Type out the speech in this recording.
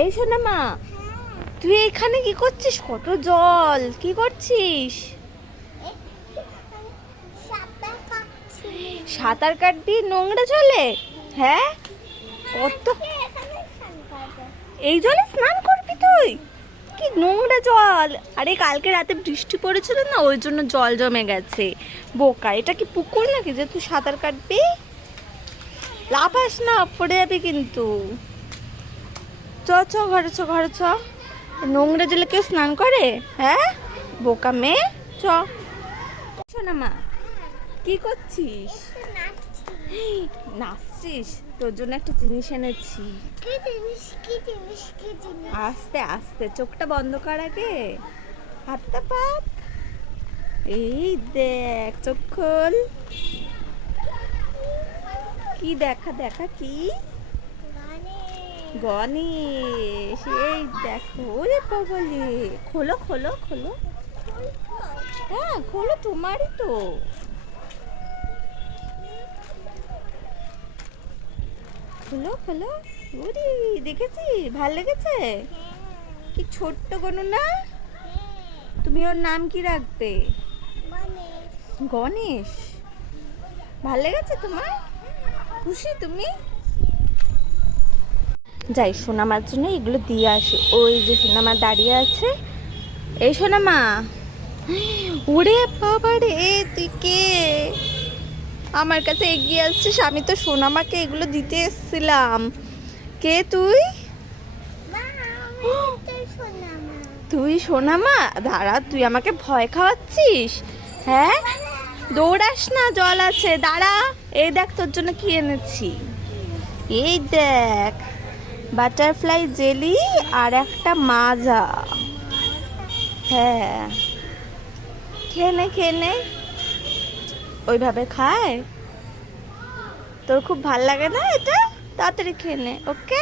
এই শোনা মা, তুই এখানে কি করছিস? কত জল, কি করছিস? সাঁতার কাটবি নোংরা জলে? হ্যাঁ, কত এই জলে স্নান করবি তুই? কি নোংরা জল! আরে কালকে রাতে বৃষ্টি পড়েছিল না, ওই জন্য জল জমে গেছে। বোকা, এটা কি পুকুর নাকি যে তুই সাঁতার কাটবি? লাফাস না, পড়ে যাবি কিন্তু। চ চ ঘরে চ, ঘরে চ। নোংরা জলে কেউ স্নান করে? হ্যাঁ, বোকা মেয়ে, চ। শোনা মা, কি করছিস? নাচছিস? তোর জন্য একটা জিনিস এনেছি। আস্তে আস্তে, চোখটা বন্ধ কর আগে, হাতটা পাত। এই দেখ, চোখ খোল। কি দেখা দেখা, কি? গণেশ, এই দেখো। ওরে বাবালে, খোলো খোলো খোলো। হ্যাঁ খোলো, তোমারই তো। খোলো খোলো। ওরে, দেখেছি, ভাল লেগেছে? কি ছোট্ট গনু না? তুমি ওর নাম কি রাখবে? গণেশ। ভাল লেগেছে তোমার? খুশি তুমি? যাই সোনামার জন্য এগুলো দিয়ে আসি। ওই যে সোনামা দাঁড়িয়ে আছে। এই সোনামা, ওরে বাবা রে, তুই কে আমার কাছে এগিয়ে আসছিস? আমি তো সোনামাকে এগুলো দিতে এসেছিলাম। কে তুই? তুই সোনামা? দাঁড়া, তুই আমাকে ভয় খাওয়াচ্ছিস? হ্যাঁ, দৌড়াস না, জল আছে, দাঁড়া। এই দেখ তোর জন্য কি এনেছি। এই দেখ, বাটারফ্লাই জেলি আর একটা মাজা। হ্যাঁ, খেয়ে নে খেয়ে নে। ওইভাবে খায়? তোর খুব ভাল লাগে না এটা? তাড়াতাড়ি খেয়ে নে, ওকে?